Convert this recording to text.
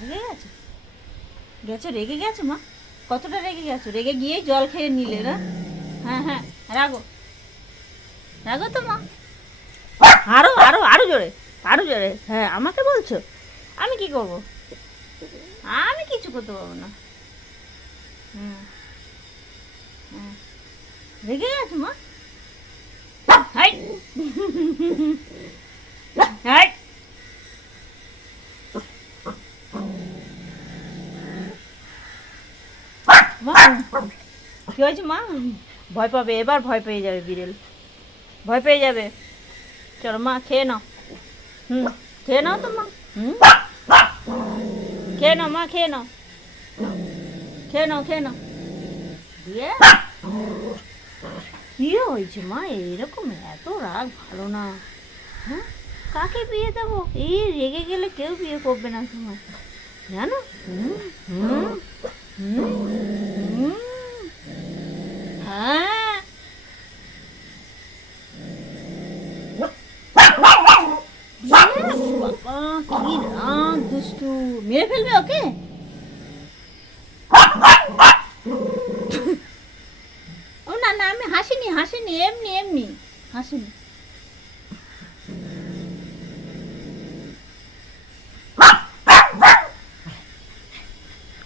রেগে গেছো? গেছো, রেগে গেছো মা? কতটা রেগে গেছো? রেগে গিয়েই জল খেয়ে নিলে না? হ্যাঁ হ্যাঁ, রাগো, রাগো তো মা। আরো আরো আরো জোরে, আরো জোরে। হ্যাঁ, আমাকে বলছো? আমি কি করব? আমি কিছু করতে পারবো না। হুম হুম, রেগে গেছো মা? হাই হাই, মা কি হয়েছে মা? ভয় পাবে, এবার ভয় পেয়ে যাবে বিড়েল, ভয় পেয়ে যাবে। চলো মা, খেয়ে নাও। হুম, খেয়ে নাও তো মা। হুম, খেয়ে নাও মা, খেয়ে নাও, খেয়ে নাও, খেয়ে নাও। দিয়ে কি হয়েছে মা? এরকম এত রাগ ভালো না। হ্যাঁ, কাকে বিয়ে দেবো? এই রেগে গেলে কেউ বিয়ে করবে না তোমার, জানো? হুম হুম হুম হুম, হ্যাঁ। বাবা, কি রাগ দুষ্টু! মেরে ফেলবে ওকে? ও না না, আমি হাসিনি হাসিনি, এমনি এমনি হাসিনি।